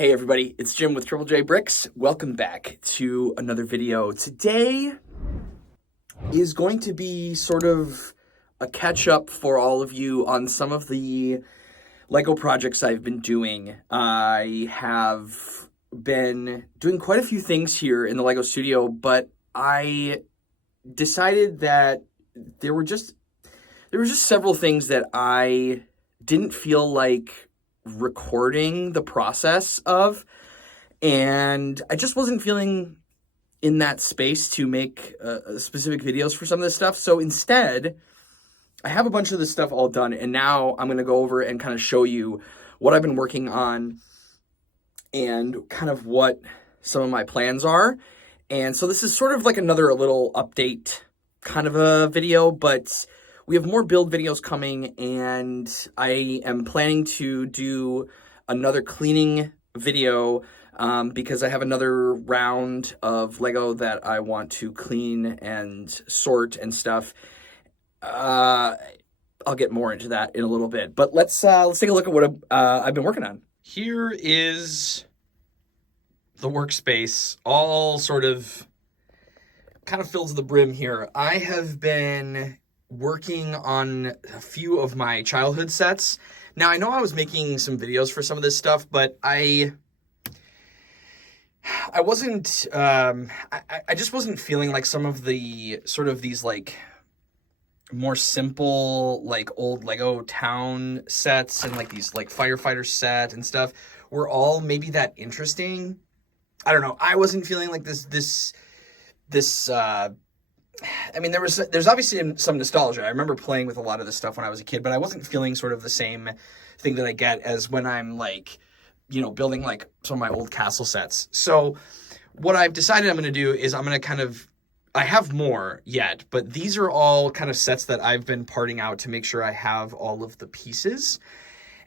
Hey everybody, it's Jim with Triple J Bricks. Welcome back to another video. Today is going to be sort of a catch-up for all of you on some of the Lego projects I've been doing. I have been doing quite a few things here in the Lego studio, but I decided that there were just several things that I didn't feel like recording the process of, and I just wasn't feeling in that space to make specific videos for some of this stuff. So instead, I have a bunch of this stuff all done, and now I'm going to go over and kind of show you what I've been working on and kind of what some of my plans are. And so this is sort of like another little update kind of a video, but we have more build videos coming, and I am planning to do another cleaning video because I have another round of Lego that I want to clean and sort and stuff. I'll get more into that in a little bit, but let's take a look at what I've been working on. Here is the workspace, all sort of kind of filled to the brim here. I have been working on a few of my childhood sets. Now, I know I was making some videos for some of this stuff, but I wasn't, I just wasn't feeling like some of the sort of these like more simple, like old Lego town sets and like these like firefighter set and stuff were all maybe that interesting. I don't know. I wasn't feeling like this I mean, there's obviously some nostalgia. I remember playing with a lot of this stuff when I was a kid, but I wasn't feeling sort of the same thing that I get as when I'm like, you know, building like some of my old castle sets. So what I've decided I'm going to do is I'm going to kind of, I have more yet, but these are all kind of sets that I've been parting out to make sure I have all of the pieces.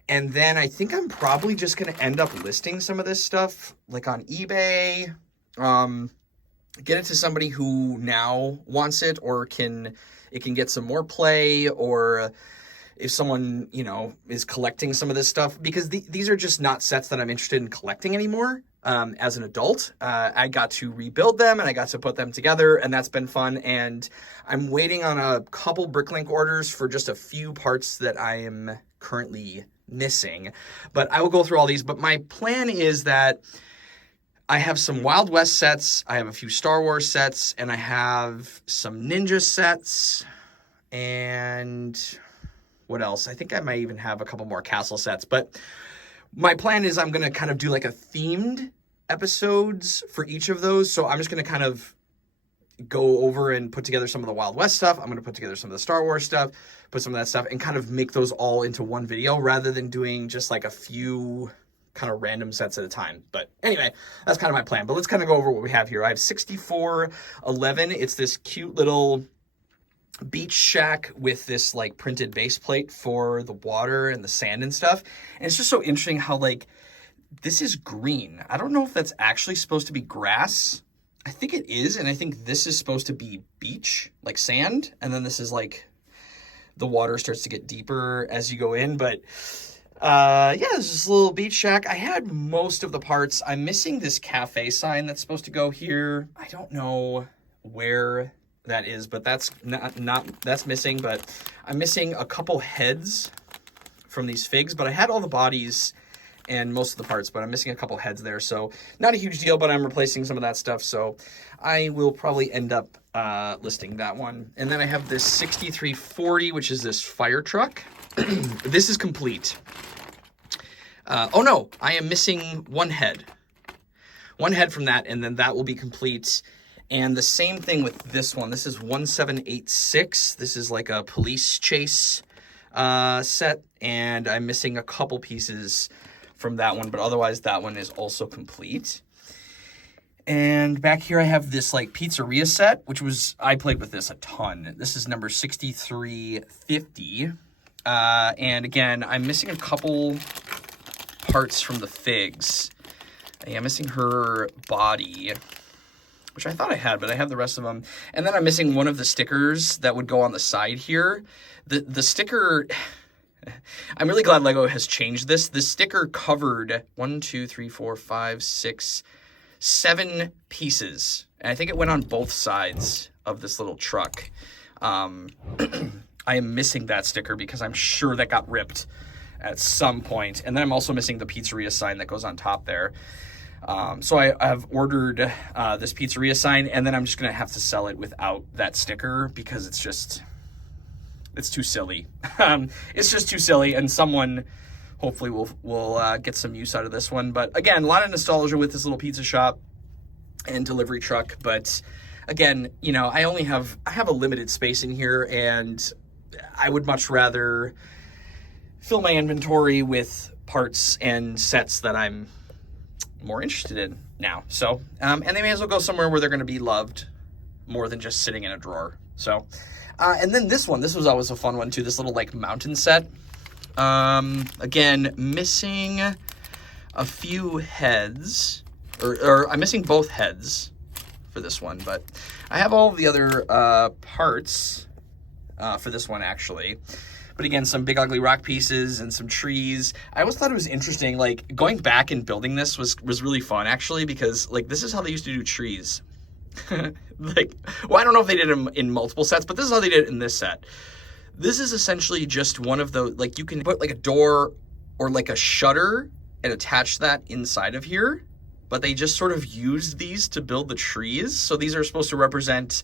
And then I think I'm probably just going to end up listing some of this stuff like on eBay, get it to somebody who now wants it, or it can get some more play, or if someone, you know, is collecting some of this stuff, because these are just not sets that I'm interested in collecting anymore. As an adult, I got to rebuild them and I got to put them together, and that's been fun. And I'm waiting on a couple Bricklink orders for just a few parts that I am currently missing, but I will go through all these. But my plan is that I have some Wild West sets, I have a few Star Wars sets, and I have some Ninja sets, and what else? I think I might even have a couple more castle sets, but my plan is I'm going to kind of do like a themed episodes for each of those, so I'm just going to kind of go over and put together some of the Wild West stuff, I'm going to put together some of the Star Wars stuff, put some of that stuff, and kind of make those all into one video, rather than doing just like a few kind of random sets at a time. But anyway, that's kind of my plan. But let's kind of go over what we have here. I have 6411. It's this cute little beach shack with this like printed base plate for the water and the sand and stuff. And it's just so interesting how like this is green. I don't know if that's actually supposed to be grass. I think it is. And I think this is supposed to be beach, like sand. And then this is like the water starts to get deeper as you go in. But yeah, there's this little beach shack. I had most of the parts. I'm missing this cafe sign that's supposed to go here. I don't know where that is, but that's that's missing. But I'm missing a couple heads from these figs, but I had all the bodies and most of the parts, but I'm missing a couple heads there. So not a huge deal, but I'm replacing some of that stuff. So I will probably end up listing that one. And then I have this 6340, which is this fire truck. This is complete. Oh no, I am missing one head. One head from that, and then that will be complete. And the same thing with this one. This is 1786. This is like a police chase set, and I'm missing a couple pieces from that one, but otherwise that one is also complete. And back here I have this like pizzeria set, which was, I played with this a ton. This is number 6350. And again, I'm missing a couple parts from the figs. Yeah, I'm missing her body, which I thought I had, but I have the rest of them. And then I'm missing one of the stickers that would go on the side here. The sticker, I'm really glad Lego has changed this. This sticker covered 1, 2, 3, 4, 5, 6, 7 pieces. And I think it went on both sides of this little truck. I am missing that sticker because I'm sure that got ripped at some point. And then I'm also missing the pizzeria sign that goes on top there. So I have ordered this pizzeria sign, and then I'm just going to have to sell it without that sticker because it's too silly. It's just too silly, and someone hopefully will get some use out of this one. But again, a lot of nostalgia with this little pizza shop and delivery truck. But again, you know, I have a limited space in here, and I would much rather fill my inventory with parts and sets that I'm more interested in now. So, and they may as well go somewhere where they're going to be loved more than just sitting in a drawer. So, and then this was always a fun one too. This little like mountain set. Again, missing a few heads, or I'm missing both heads for this one, but I have all of the other parts for this one actually. But again, some big ugly rock pieces and some trees. I always thought it was interesting, like going back and building this was really fun actually, because like this is how they used to do trees. Like, well, I don't know if they did them in multiple sets, but this is how they did it in this set. This is essentially just one of the, like you can put like a door or like a shutter and attach that inside of here, but they just sort of used these to build the trees. So these are supposed to represent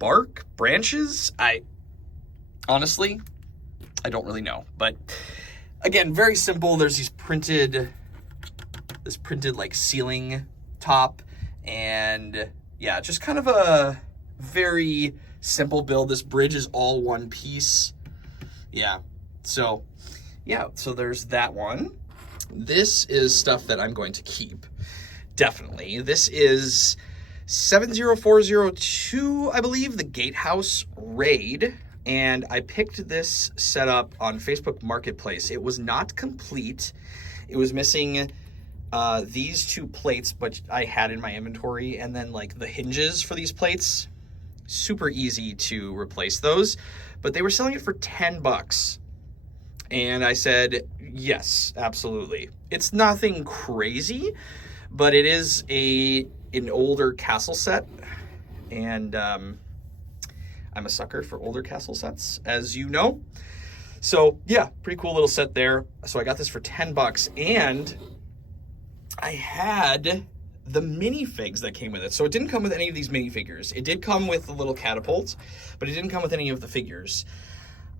bark, branches. Honestly, I don't really know, but again, very simple. There's this printed like ceiling top, and yeah, just kind of a very simple build. This bridge is all one piece. Yeah, so there's that one. This is stuff that I'm going to keep, definitely. This is 70402, I believe, the Gatehouse Raid. And I picked this setup on Facebook Marketplace. It was not complete. It was missing these 2 plates, but I had in my inventory, and then like the hinges for these plates. Super easy to replace those, but they were selling it for $10. And I said, yes, absolutely. It's nothing crazy, but it is an older castle set, and I'm a sucker for older castle sets, as you know. So yeah, pretty cool little set there. So I got this for $10, and I had the minifigs that came with it. So it didn't come with any of these minifigures. It did come with the little catapult, but it didn't come with any of the figures.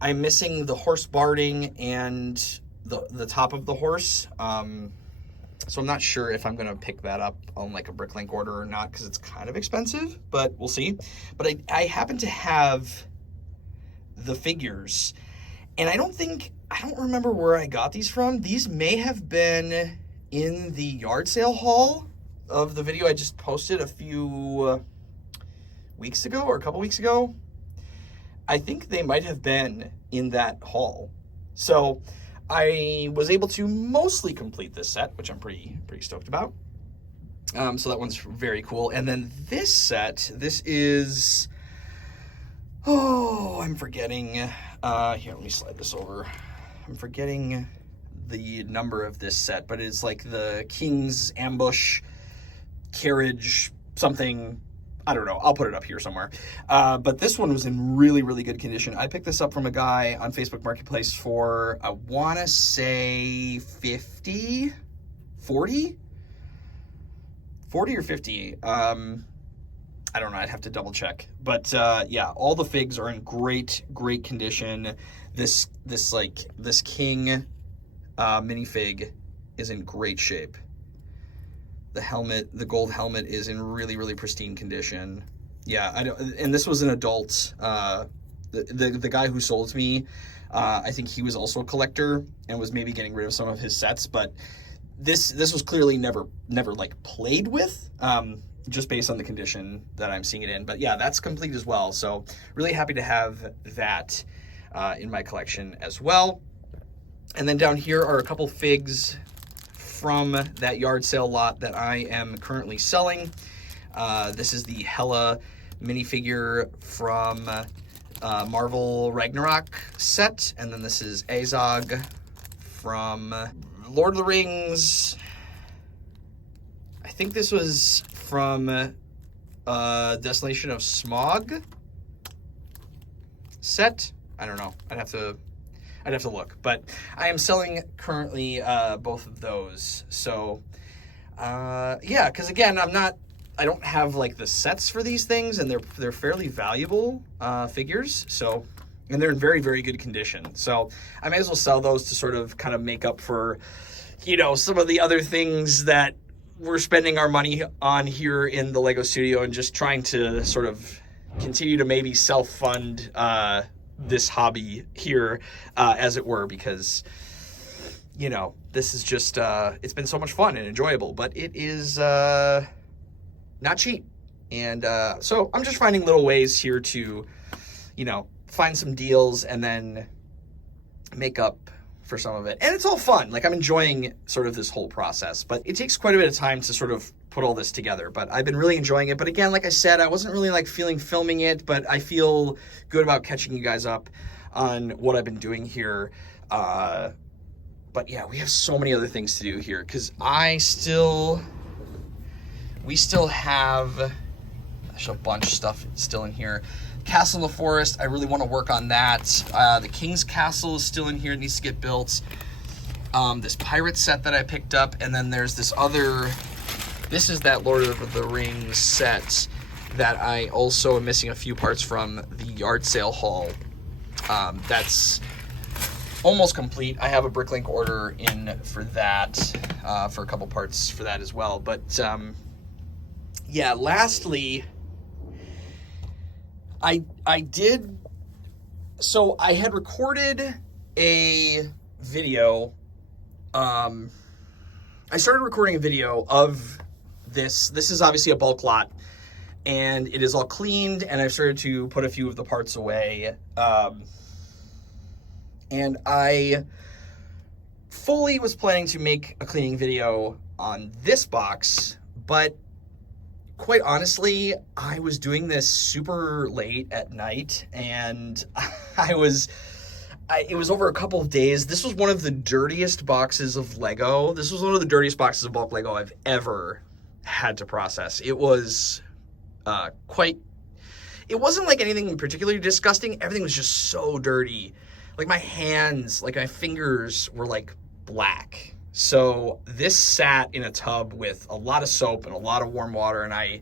I'm missing the horse barding and the top of the horse. So I'm not sure if I'm going to pick that up on like a Bricklink order or not, because it's kind of expensive, but we'll see. But I happen to have the figures, and I don't remember where I got these from. These may have been in the yard sale haul of the video I just posted a few weeks ago, or a couple weeks ago. I think they might have been in that haul. So I was able to mostly complete this set, which I'm pretty stoked about. So that one's very cool. And then this set, this is, I'm forgetting. Here, let me slide this over. I'm forgetting the number of this set, but it's like the King's Ambush carriage something. I don't know. I'll put it up here somewhere. But this one was in really, really good condition. I picked this up from a guy on Facebook Marketplace for, I want to say 40 or 50. I don't know. I'd have to double check. But yeah, all the figs are in great condition. This king minifig is in great shape. The helmet, the gold helmet, is in really, really pristine condition. Yeah, and this was an adult. The guy who sold me, I think he was also a collector and was maybe getting rid of some of his sets, but this was clearly never like played with, just based on the condition that I'm seeing it in. But yeah, that's complete as well. So really happy to have that in my collection as well. And then down here are a couple figs from that yard sale lot that I am currently selling. This is the Hella minifigure from Marvel Ragnarok set, and then this is Azog from Lord of the Rings. I think this was from Desolation of Smog set. I don't know. I'd have to look, but I am selling currently both of those. So yeah, because again, I don't have like the sets for these things, and they're fairly valuable figures. So, and they're in very, very good condition. So I may as well sell those to sort of kind of make up for, you know, some of the other things that we're spending our money on here in the Lego studio, and just trying to sort of continue to maybe self-fund this hobby here, as it were, because, you know, this is just, it's been so much fun and enjoyable, but it is not cheap. And so I'm just finding little ways here to, you know, find some deals and then make up for some of it. And it's all fun. Like, I'm enjoying sort of this whole process, but it takes quite a bit of time to sort of put all this together. But I've been really enjoying it. But again, like I said, I wasn't really like feeling filming it, but I feel good about catching you guys up on what I've been doing here. But yeah, we have so many other things to do here, because we still have a bunch of stuff still in here. Castle in the Forest, I really want to work on that. The King's Castle is still in here. It needs to get built. This pirate set that I picked up, and then there's this is that Lord of the Rings set that I also am missing a few parts from the yard sale haul. That's almost complete. I have a Bricklink order in for that, for a couple parts for that as well. But yeah, lastly, I had recorded a video. I started recording a video of this. This is obviously a bulk lot, and it is all cleaned, and I've started to put a few of the parts away. And I fully was planning to make a cleaning video on this box, but quite honestly, I was doing this super late at night, and it was over a couple of days. This was one of the dirtiest boxes of Lego. This was one of the dirtiest boxes of bulk Lego I've ever had to process. It was it wasn't like anything particularly disgusting. Everything was just so dirty. Like my hands, like my fingers were like black. So this sat in a tub with a lot of soap and a lot of warm water, and I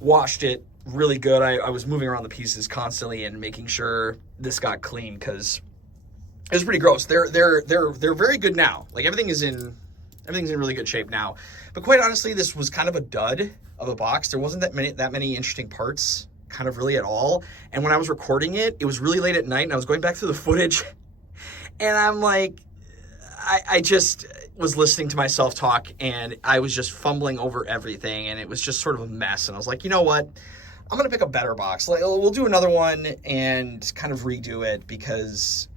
washed it really good. I was moving around the pieces constantly and making sure this got clean, because it was pretty gross. They're very good now. Like everything's in really good shape now. But quite honestly, this was kind of a dud of a box. There wasn't that many interesting parts, kind of really at all. And when I was recording it, it was really late at night, and I was going back through the footage, and I'm like, I just was listening to myself talk, and I was just fumbling over everything, and it was just sort of a mess. And I was like, you know what? I'm going to pick a better box. We'll do another one and kind of redo it, because,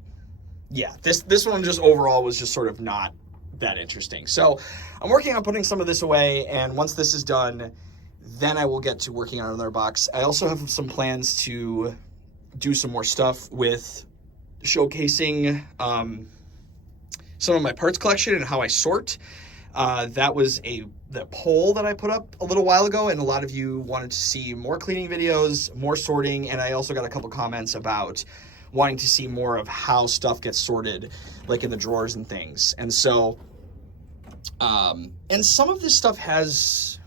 yeah, this one just overall was just sort of not that interesting. So I'm working on putting some of this away, and once this is done, then I will get to working on another box. I also have some plans to do some more stuff with showcasing some of my parts collection and how I sort. That was the poll that I put up a little while ago, and a lot of you wanted to see more cleaning videos, more sorting, and I also got a couple comments about wanting to see more of how stuff gets sorted, like in the drawers and things. And so, and some of this stuff has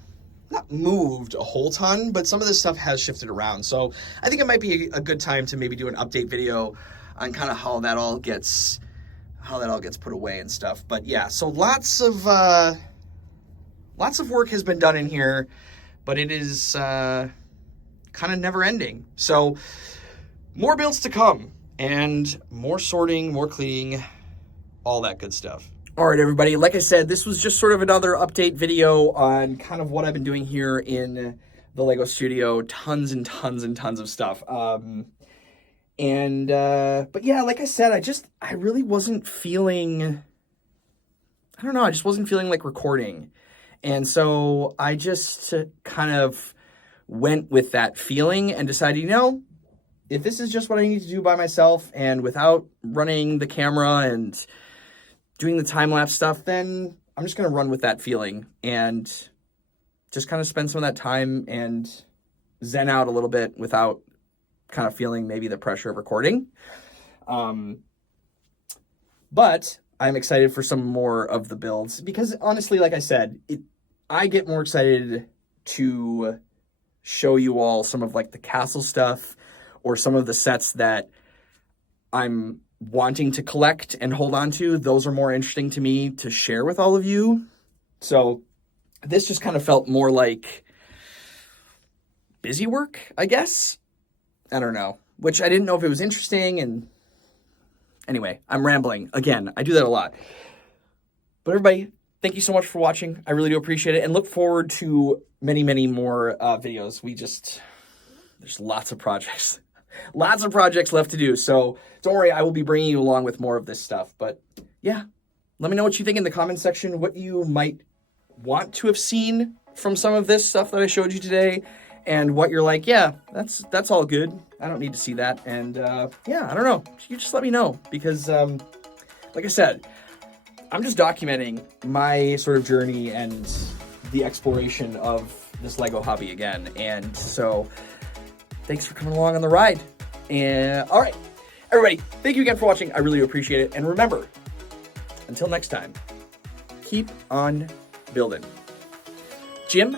not moved a whole ton, but some of this stuff has shifted around. So I think it might be a good time to maybe do an update video on kind of how that all gets put away and stuff. But yeah, so lots of work has been done in here, but it is kind of never ending. So more builds to come, and more sorting, more cleaning, all that good stuff. All right, everybody. Like I said, this was just sort of another update video on kind of what I've been doing here in the Lego studio. Tons and tons and tons of stuff. But yeah, like I said, I really wasn't feeling, I don't know, I just wasn't feeling like recording. And so I just kind of went with that feeling and decided, you know, if this is just what I need to do by myself and without running the camera and doing the time-lapse stuff, then I'm just going to run with that feeling and just kind of spend some of that time and zen out a little bit without kind of feeling maybe the pressure of recording. But I'm excited for some more of the builds because honestly, like I said, I get more excited to show you all some of like the castle stuff or some of the sets that I'm wanting to collect and hold on to. Those are more interesting to me to share with all of you. So this just kind of felt more like busy work, I guess. I don't know, which I didn't know if it was interesting. And anyway, I'm rambling again. I do that a lot. But everybody, thank you so much for watching. I really do appreciate it and look forward to many, many more videos. There's lots of projects. Lots of projects left to do. So don't worry, I will be bringing you along with more of this stuff. But yeah, let me know what you think in the comment section, what you might want to have seen from some of this stuff that I showed you today, and what you're like, yeah, that's all good. I don't need to see that. And yeah, I don't know. You just let me know because, like I said, I'm just documenting my sort of journey and the exploration of this Lego hobby again. And so thanks for coming along on the ride. And all right, everybody, thank you again for watching. I really appreciate it. And remember, until next time, keep on building. Jim